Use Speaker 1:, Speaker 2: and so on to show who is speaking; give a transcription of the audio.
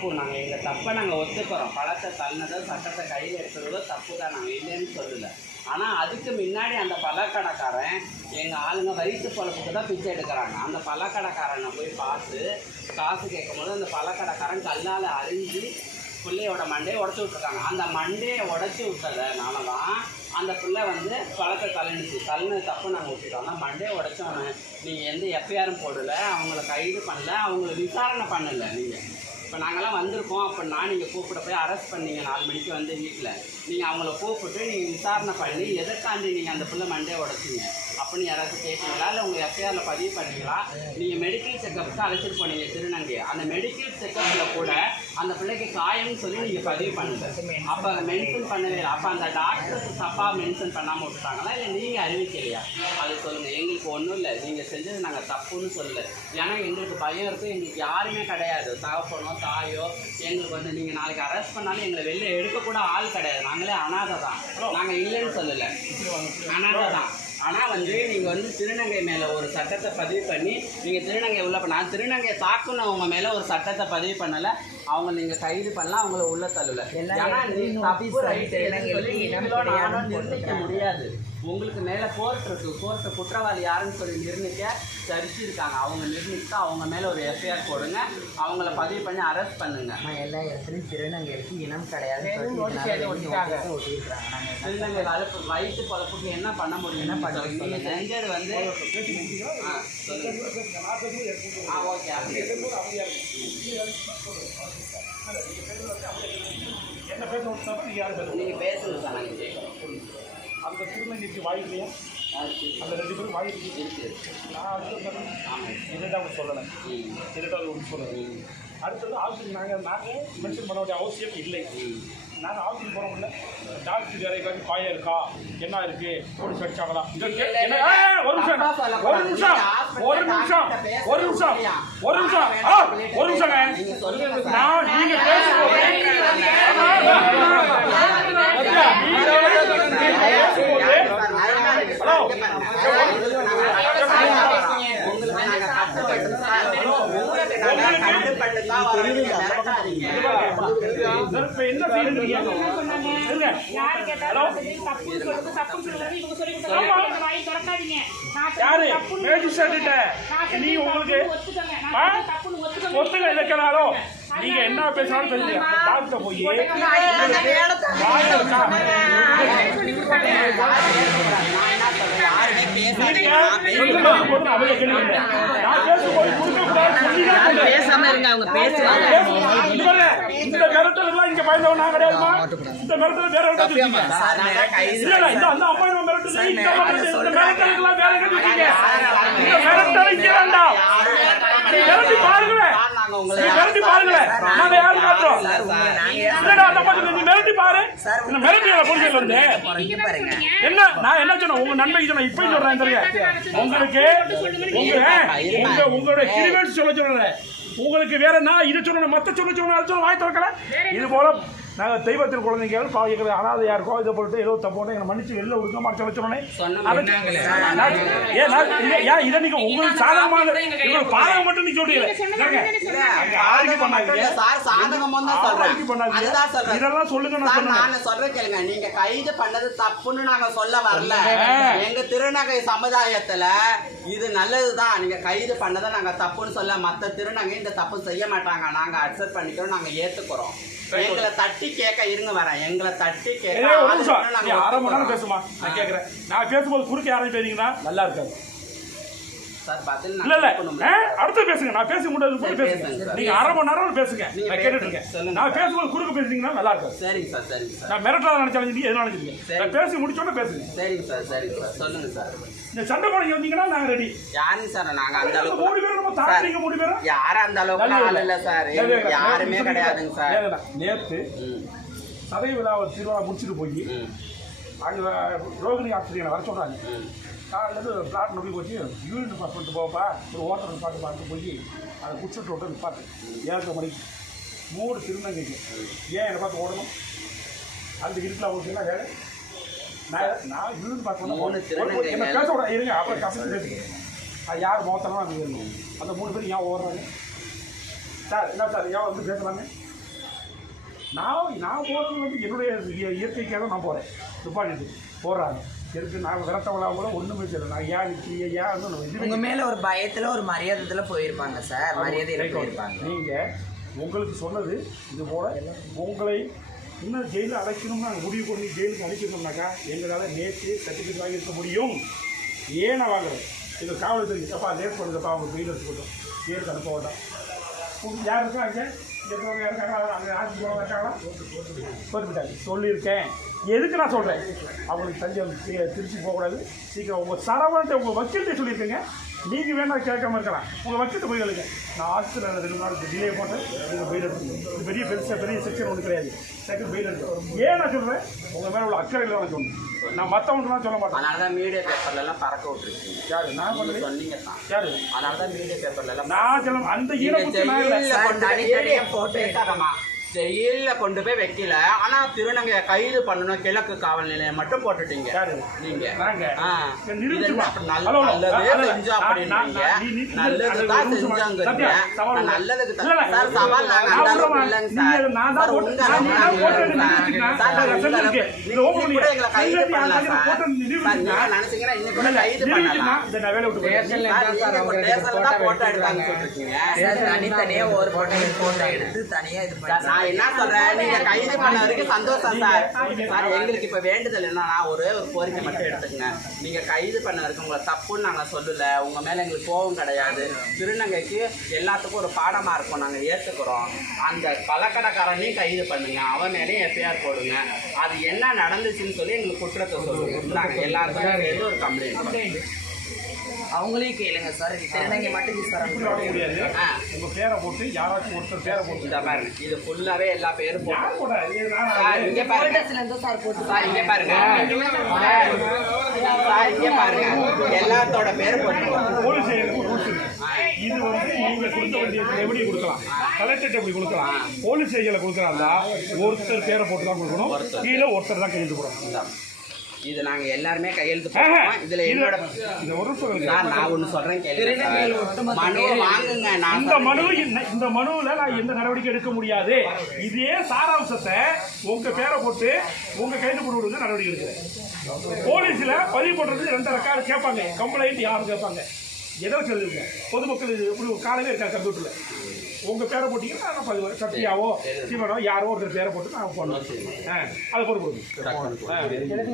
Speaker 1: தப்பு. நாங்கள் எங்கள் தப்பை நாங்கள் ஒத்துக்கிறோம் பழத்தை தள்ளினதோ சட்டத்தை கையில் எடுக்கிறதோ தப்பு தான் நாங்கள் இல்லைன்னு சொல்லலை. ஆனால் அதுக்கு முன்னாடி அந்த பழக்கடைக்காரன் எங்கள் ஆளுங்க வயிற்று பழப்புக்கு தான் பிச்சை எடுக்கிறாங்க. அந்த பழக்கடைக்காரனை போய் பார்த்து காசு கேட்கும்போது அந்த பழக்கடைக்காரன் கல்லால் அறிஞ்சு பிள்ளையோட மண்டையை உடச்சி விட்ருக்காங்க அந்த மண்டையை உடச்சி விட்டதுனால தான் அந்த பிள்ளை வந்து பழத்தை தள்ளினுச்சு. தள்ளினது தப்பு நாங்கள் விட்டுட்டோம் ஆனால் மண்டையை உடச்சோன்னு நீங்கள் எந்த எஃப்ஐஆரும் போடலை அவங்கள கைது பண்ணல அவங்கள விசாரணை பண்ணலை நீங்கள் இப்போ நாங்கள்லாம் வந்திருக்கோம் அப்படின்னா நீங்கள் கூப்பிட போய் அரெஸ்ட் பண்ணீங்க. நாலு மணிக்கு வந்து வீட்டில் நீங்கள் அவங்கள கூப்பிட்டு நீங்கள் விசாரணை பண்ணி எதற்காண்டி நீங்கள் அந்த பிள்ளை மண்டே உடச்சிங்க? அப்படின்னு யாராச்சும் கேட்டீங்களா? இல்லை உங்கள் எஃப்ஐஆரில் பதிவு பண்ணீங்களா? நீங்கள் மெடிக்கல் செக்கப்புக்கு அழைச்சிட்டு போனீங்க திருநங்கை அந்த மெடிக்கல் செக்கப்பில் கூட அந்த பிள்ளைக்கு காயம்னு சொல்லி நீங்கள் பதிவு பண்ணுங்க. அப்போ அதை மென்ஷன் பண்ணவே இல்லை அப்போ அந்த டாக்டர்ஸ் தப்பாக மென்ஷன் பண்ணாமல் விட்டுட்டாங்களா? இல்லை நீங்கள் அறிவிக்கலையா? அது சொல்லுங்கள் எங்களுக்கு ஒன்றும் இல்லை. நீங்கள் செஞ்சது நாங்கள் தப்புன்னு சொல்லலை. ஏன்னா எங்களுக்கு பயம் இருக்கும் எங்களுக்கு யாருமே கிடையாது. தகப்பனோ தாயோ எங்களுக்கு வந்து நீங்கள் நாளைக்கு அரெஸ்ட் பண்ணாலும் எங்களை வெளில எடுக்கக்கூட ஆள் கிடையாது. நாங்களே அனாதை தான் நாங்கள் இல்லைன்னு சொல்லலை. அனாதை தான் ஆனால் வந்து நீங்கள் வந்து திருநங்கை மேலே ஒரு சட்டத்தை பதிவு பண்ணி நீங்கள் திருநங்கை உள்ள பண்ண நான் திருநங்கை தாக்குனவங்க மேலே ஒரு சட்டத்தை பதிவு பண்ணலை. அவங்க நீங்கள் கைது பண்ணலாம் அவங்கள உள்ள தள்ளல. ஏன்னா தப்பு
Speaker 2: பண்ணி
Speaker 1: ரைட்
Speaker 2: திருநங்கைகளுக்கு இனம்
Speaker 1: நீங்களோ நானோ
Speaker 2: கிடையாதுன்னு
Speaker 1: நிர்ணயிக்க. முடியாது. உங்களுக்கு மேலே கோர்ட் இருக்கு. கோர்ட்டு குற்றவாளி யாருன்னு சொல்லி நிர்ணயிக்க இருக்காங்க அவங்க நிர்ணயிச்சு அவங்க மேலே ஒரு எஃப்ஐஆர் போடுங்க. அவங்கள பதிவு பண்ணி அரெஸ்ட் பண்ணுங்க.
Speaker 2: நம்ம எல்லா இடத்துலையும் திருநங்கைகளுக்கு இனம் கிடையாது. நாங்கள்
Speaker 1: திருநங்கை அழுப்பு வயிற்று பழப்புக்கு என்ன பண்ண முடியும்?
Speaker 2: என்ன பண்ண
Speaker 1: சொல்லுங்க. நீங்க
Speaker 2: சொல்லுங்க.
Speaker 1: செஞ்சது வந்து ஆ, ஓகே அப்படியே
Speaker 3: என்ன பேச விட்டா நீ யாரும் பேச
Speaker 1: நீங்க பேசுங்க சார் நாங்கள் கேட்குறோம்
Speaker 3: அந்த திருநங்கைக்கு வாய் இல்லையா அந்த ரெண்டு பேரும் வாய் இருக்கு
Speaker 1: இருக்கு
Speaker 3: நான் அடுத்து சொன்னேன்.
Speaker 1: ஆமாம்
Speaker 3: இதுதான் அவங்க சொல்லலை. இதுதான் ஒன்று சொல்லலை. அடுத்தது ஆஃபீஸ் நாங்கள் நாங்கள் மென்ஷன் பண்ண வேண்டிய அவசியம் இல்லை. நாங்கள் ஆஃபீஸ் போகிறோம்ல டாக்டர் வேற ஏதாவது காயம் இருக்கா? என்ன இருக்கு? போலீஸ் ஏய், ஒரு நிமிஷம். ஒரு நிமிஷம். ஒரு நிமிஷம். ஒரு நிமிஷம். ஒரு நிமிஷம். ஒரு நிமிஷங்க நான் நீங்க பேசும்போது நீ உங்களுக்கு ஒத்துக்க நீங்க என்ன பேசினாலும் போய் இருக்கா?
Speaker 2: பேசாம இருங்க அவங்க பேசுவாங்க.
Speaker 3: இந்த இந்த மிரட்டலுக்குலாம் இங்க பயந்தவன் நான் கிடையாதுமா? இந்த மிரட்டல் வேற எங்க இல்ல இல்ல இந்த அந்த அம்மா நம்ம மிரட்டல் இந்த மிரட்டல் இந்த மிரட்டலுக்குலாம் வேற எங்க இந்த மிரட்டல் இங்க வேண்டாம். மிரட்டி நீ மிரட்டி பாருங்களேன். நாங்க யாரு காட்டுறோம் இல்லடா அந்த நீ மிரட்டி பாரு. இந்த மிரட்டி போலீஸ் வந்து. என்ன நான் என்ன சொன்னேன்? உங்க நன்மைக்கு சொன்னேன் இப்பயும் சொல்றேன் தெரியுங்க உங்களுக்கு உங்க உங்க உங்களோட கிரிவென்ஸ் சொல்ல சொல்றேன் உங்களுக்கு வேற நான் இதை சொல்லணும் மத்த சொல்ல சொல்லணும் அது சொல்ல வாய் திறக்கல. இது போல நாங்க தெய்வத்தின் குழந்தைகள் பாவங்களை அனாதையா இருக்கோம் இதை போட்டு ஏதோ தப்போட எங்களை மன்னிச்சு வெளில மாதிரி சொல்ல சொன்னேன் ஏன் இதை நீங்க உங்களுக்கு சாதகமாக உங்களுக்கு பாதகம் மட்டும் நீங்க சொல்றீங்க. இதெல்லாம் சொல்லுங்க நான்
Speaker 1: சார்
Speaker 3: சொன்னேன்
Speaker 1: நான் சொல்றேன் கேளுங்க. நீங்க கைது பண்ணது தப்புன்னு நாங்க சொல்ல வரல. எங்க திருநங்கை சமுதாயத்துல இது நல்லதுதான். நீங்க கைது பண்ணதை நாங்க தப்புன்னு சொல்ல மத்த திருநங்கை இந்த தப்பு செய்ய மாட்டாங்க. நாங்க அக்செப்ட் பண்ணிக்கிறோம் நாங்க ஏத்துக்கிறோம். எங்களை தட்டி கேட்க இருங்க வரேன். எங்களை தட்டி கேட்க
Speaker 3: ஒரு நிமிஷம். நீ அரை மணி நேரம். பேசுமா? நான் கேட்கறேன். நான் பேசும்போது குறுக்க யாரையும் பேசுறீங்கன்னா நல்லா இருக்காது.
Speaker 1: சார் பதில்
Speaker 3: இல்ல அடுத்து பேசுங்க. நான் பேசி முடியாது பேசுங்க. நீங்க அரை மணி நேரம் பேசுங்க.
Speaker 1: நீங்க
Speaker 3: நான் கேட்டுட்டு இருக்கேன். நான். பேசும்போது குறுக்க பேசுனீங்கன்னா நல்லா இருக்காது.
Speaker 1: சரிங்க சார் சரிங்க சார்.
Speaker 3: நான் மிரட்டலாம் நினைச்சாலும் சரி, எது நினைச்சிருக்கேன்
Speaker 1: சரி.
Speaker 3: நான் பேசி முடிச்சோட பேசுங்க.
Speaker 1: சரிங்க சார் சரிங்க சார். சொல்லுங்க சார்.
Speaker 3: இந்த சண்டை போட வந்தீங்கன்னா நாங்க ரெடி
Speaker 1: யாருங்க சார்? நாங்க அந்த
Speaker 3: மூணு
Speaker 1: அளவுக்கு
Speaker 3: பேரும் நம்ம
Speaker 1: யாரும் அந்த அளவுக்கு ஆள் இல்ல. சார். எங்களுக்கு யாருமே கிடையாதுங்க சார். ம்,
Speaker 3: சதய விழாவை திருவிழா முடிச்சுட்டு போய் அங்க ரோகிணி ஆசிரியரை வர சொல்றாங்க.
Speaker 1: ம்.
Speaker 3: காலையிலேருந்து பிளாட் நம்பி போச்சு. யூரின் பாஸ் பண்ணிட்டு போப்பா. ஒரு ஓட்டர் பார்த்து பார்த்து போய் அதை குடிச்சிட்டு விட்டு நிப்பாட்டு. ஏழரை மணிக்கு. மூணு திருநங்கைக்கு ஏன் என்னை பார்த்து ஓடணும்? அந்த இருட்டில் அவங்களுக்கு என்ன நான் நான் யூரின் பாஸ் பண்ண பேச விட இருங்க அப்புறம் கசந்து பேசுங்க. அது யார் மோத்தலாம் அது வேணும் அந்த மூணு பேர் ஏன் ஓடுறாங்க? சார் என்ன சார் ஏன் வந்து பேசலாமே நான் நான் போகிறது வந்து என்னுடைய இய- இயற்கைக்காக நான் போகிறேன் துப்பாக்கி போடுறாங்க எதுக்கு நான் விரட்டவளாக கூட ஒன்றுமே தெரியல நான் ஏன் நிற்கி ஏன்
Speaker 2: உங்க
Speaker 3: இதுவே
Speaker 2: மேல ஒரு பயத்துல ஒரு மரியாதைல போயிருப்பாங்க சார். மரியாதையில போயிருப்பாங்க.
Speaker 3: நீங்கள் உங்களுக்கு சொன்னது இது போல உங்களை இன்னும் ஜெயிலில் அடைக்கணும்னு நாங்கள் முடிவு பண்ணி ஜெயிலுக்கு அடைக்கணும்னாக்கா எங்களால் நேற்று சர்டிஃபிகேட் வாங்கியிருக்க முடியும். ஏன் நான் வாங்குறேன் எங்கள் காவல்துறை தெரியும் அப்பா லேட் பண்ணுங்கப்பா அவங்க ஜெயிலில் எடுத்துக்கிட்டோம் ஜெயிலுக்கு அனுப்ப வேண்டாம். யார் இருக்கா அங்கே இங்க அங்கே ஆட்சி இருக்காங்களா? போட்டுவிட்டாங்க சொல்லியிருக்கேன். எதுக்கு நான் சொல்கிறேன் அவங்களுக்கு தஞ்சம் திருச்சி போகக்கூடாது. சீக்கிரம் உங்கள் சரவணத்தை உங்கள் வக்கீல்கிட்ட சொல்லியிருக்கேங்க. நீங்கள் வேணா கேட்காம இருக்கலாம். உங்கள் வக்கீல்கிட்ட போய் கேளுங்க நான் ஹாஸ்பிட்டலில் ரெண்டு நாள் டிலே போட்டேன். நீங்கள் பெயில் எடுத்துங்க இது பெரிய பெருசாக பெரிய செக்ஷன் ஒன்றும் கிடையாது. செகண்ட் பெயில் ஏன் நான் சொல்கிறேன் உங்கள் மேலே உள்ள அக்கறையில் நான் சொன்னேன் நான் மற்றவங்கலாம் சொல்ல மாட்டேன்.
Speaker 1: அதனால தான் மீடியா பேப்பர்ல எல்லாம் பறக்க விட்டுருக்கீங்க
Speaker 3: யாரு? நான் பண்ணல
Speaker 1: சொன்னீங்க தான்.
Speaker 3: யாரு?
Speaker 1: அதனால தான் மீடியா பேப்பர்ல எல்லாம்
Speaker 3: நான் சொல்ல அந்த ஈரப்புத்தி நான் இல்லை.
Speaker 1: ஜெயில்ல கொண்டு போய்
Speaker 2: தனித்தனியா photo
Speaker 1: கேட்காதம்மா. ஜெயில்ல கொண்டு போய் வைக்கல ஆனா திருநங்கைய கைது பண்ணணும் கிழக்கு காவல் நிலையம் மட்டும் போட்டுட்டீங்க
Speaker 3: யாரு?
Speaker 1: நீங்க
Speaker 3: நாங்க.
Speaker 1: ஆ.
Speaker 3: இங்க நிரூபிச்சுப்பா.
Speaker 1: இதெல்லாம் நல்ல-
Speaker 3: ஹலோ, ஹலோ.
Speaker 1: நல்லதே
Speaker 3: நீ-
Speaker 1: நல்லது தான் செஞ்சாங்க. நல்லதுக்கு. சார், சவால் நாங்க
Speaker 3: நான்
Speaker 1: அந்த
Speaker 3: விடுறேன்.
Speaker 1: அளவுக்கு இல்லைங்க சார். சார், உங்க கூட எங்களை கைது பண்ணலாம் சார்.
Speaker 2: ஒரு போட்டோ எடுத்து தனியா இது
Speaker 1: நான்
Speaker 2: பண்ணி
Speaker 1: என்ன சொல்றேன்? நீங்க கைது பண்ண வரைக்கும் சந்தோஷம் சார். சார் எங்களுக்கு இப்ப வேண்டுதல் என்னன்னா ஒரே ஒரு கோரிக்கை மட்டும் எடுத்துக்கங்க. நீங்க கைது பண்ண வரைக்கும் உங்களை தப்புன்னு நாங்க சொல்லல. உங்க மேல எங்களுக்கு கோபம் கிடையாது. திருநங்கைக்கு எல்லாத்துக்கும் ஒரு பாடமா இருக்கும். நாங்க ஏத்துக்கிறோம். அந்த பழக்கடைக்காரனையும் கைது பண்ணுங்க. அவன் மேலேயும் எஃப்ஐஆர் போடுங்க. அது என்ன நடந்துச்சுன்னு சொல்லி எங்களுக்கு குற்றத்தை சொல்லுங்க. சேர்ந்து ஒரு கம்ப்ளைண்ட்
Speaker 2: அவங்களையும் கேளுங்க சார் திருநங்கை மட்டும்
Speaker 3: வாங்க முடியாது.
Speaker 1: ஆ.
Speaker 3: உங்க பேரை போட்டு யாராச்சும் ஒருத்தர் பேரை போட்டு
Speaker 1: இந்த பாருங்க இது ஃபுல்லாவே எல்லா பேரும் போட்டு
Speaker 3: இது
Speaker 1: சார் இங்க பாருங்க.
Speaker 2: சார் போட்டு
Speaker 1: சார் இங்க பாருங்க. சார் இங்க பாருங்க. எல்லாத்தோட பேர் போட்டு
Speaker 3: போலீஸ் இது வந்து நீங்க கொடுக்க வேண்டியது எப்படி கொடுக்கலாம்? கலெக்டர் எப்படி கொடுக்கலாம்? போலீஸ் ஸ்டேஷன்ல கொடுக்கறாங்களா ஒருத்தர் பேரை போட்டு தான் கொடுக்கணும் கீழே ஒருத்தர் தான் கையெழுத்து போடணும்.
Speaker 1: இது நாங்க எல்லாருமே கையெழுத்து
Speaker 3: ஆஹா.
Speaker 1: போட்டோம் இதுல என்னோட
Speaker 3: ஒரு.
Speaker 1: சார் நான் ஒண்ணு சொல்றேன் கேளுங்க. மனு வாங்குங்க நான்
Speaker 3: இந்த மனு இந்த- மனுவில் நான் எந்த நடவடிக்கை எடுக்க முடியாது. இதே சாராம்சத்தை உங்க பேரை போட்டு உங்க கைது போட்டு விடுங்க நடவடிக்கை எடுக்கிறேன். போலீஸ்ல பதிவு பண்றது ரெண்டு ரெக்கார்டு கேட்பாங்க. கம்ப்ளைண்ட் யாரும் கேட்பாங்க. எதை எழுதுங்க பொதுமக்கள் இப்படி காலையில இருக்காங்க கம்ப்யூட்டர்ல உங்க பேரை போட்டீங்கன்னா நான் பதிவு சத்யாவோ சிவனோ யாரோ ஒருத்தர் பேரை போட்டு நான் பண்ணுவேன் ஆ, அதை ஆ.